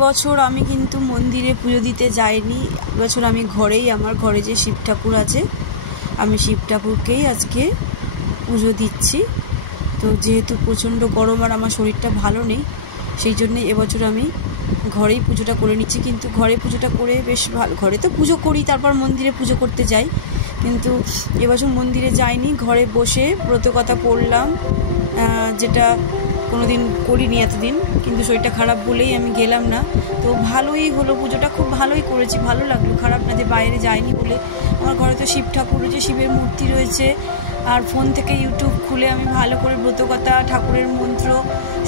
এবছর আমি কিন্তু মন্দিরে পুজো দিতে যাইনি। এবছর আমি ঘরেই, আমার ঘরে যে শিব ঠাকুর আছে, আমি শিব ঠাকুরকেই আজকে পুজো দিচ্ছি। তো যেহেতু প্রচণ্ড গরম আর আমার শরীরটা ভালো নেই, সেই জন্যে এবছর আমি ঘরেই পুজোটা করে নিচ্ছি। কিন্তু ঘরে পুজোটা করে বেশ ভালো, ঘরে তো পুজো করি, তারপর মন্দিরে পুজো করতে যাই, কিন্তু এবছর মন্দিরে যাইনি, ঘরে বসে ব্রতকথা পড়লাম, যেটা কোনো দিন করিনি এতদিন, কিন্তু শরীরটা খারাপ বলেই আমি গেলাম না। তো ভালোই হলো, পুজোটা খুব ভালোই করেছি, ভালো লাগলো, খারাপ না যে বাইরে যাইনি বলে। আমার ঘরে তো শিব ঠাকুর রয়েছে, শিবের মূর্তি রয়েছে, আর ফোন থেকে ইউটিউব খুলে আমি ভালো করে ব্রতকথা, ঠাকুরের মন্ত্র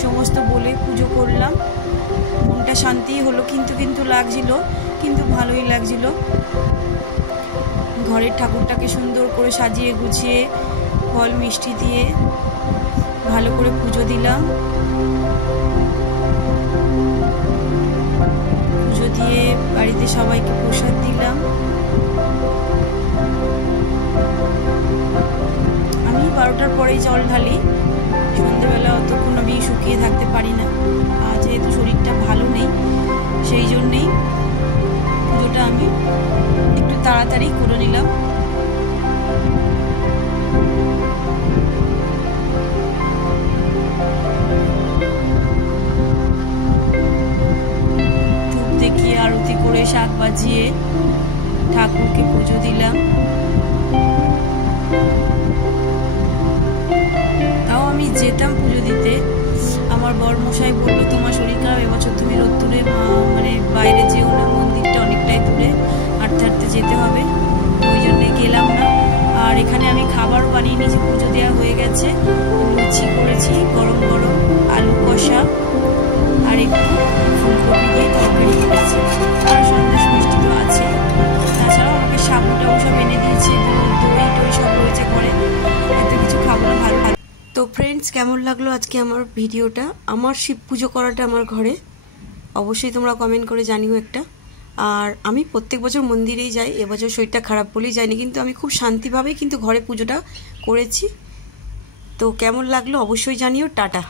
সমস্ত বলে পুজো করলাম। মনটা শান্তি হলো, কিন্তু লাগছিল, কিন্তু ভালোই লাগছিল। ঘরের ঠাকুরটাকে সুন্দর করে সাজিয়ে গুছিয়ে ফল মিষ্টি দিয়ে ভালো করে পুজো দিলাম। পুজো দিয়ে বাড়িতে সবাইকে প্রসাদ দিলাম। আমি 12টার পরেই জল ঢালি, সন্ধ্যেবেলা অতক্ষণ আমি শুকিয়ে থাকতে পারি না, আর যেহেতু শরীরটা ভালো নেই সেই জন্যেই পুজোটা আমি একটু তাড়াতাড়ি করে নিলাম। ধূপ দেখিয়ে আরতি করে শাক বাজিয়ে ঠাকুরকে পুজো দিলাম। তাও আমি যেতাম পুজো দিতে, আমার বরমশাই বললো তোমার শরীর খারাপ, এবছর তুমি রোদ্দুরে মানে বাইরে যেও না, মন্দিরটা অনেকটাই দূরে, হাঁটতে হাঁটতে যেতে হবে, ওই জন্যে গেলাম না। আর এখানে আমি খাবারও বানিয়ে নিয়েছি, পুজো দেওয়া হয়ে গেছে, লুচি করেছি গরম গরম, আলু কষা আর একটু ফুলকপি দিয়ে তরকারি করেছি, আর সন্দেশ মিষ্টি তো আছে। তাছাড়াও আমাকে সাবুটাও সব এনে দিয়েছে, দই টই সব রয়েছে ঘরে, এত কিছু খাবো না, ভালো। তো ফ্রেন্ডস, কেমন লাগলো আজকে আমার ভিডিওটা, আমার শিব পুজো করাটা আমার ঘরে, অবশ্যই তোমরা কমেন্ট করে জানিও একটা। আর আমি প্রত্যেক বছর মন্দিরেই যাই, এবছর শরীরটা খারাপ বলেই যাইনি, কিন্তু আমি খুব শান্তিভাবেই কিন্তু ঘরে পুজোটা করেছি। তো কেমন লাগলো অবশ্যই জানিও। টাটা।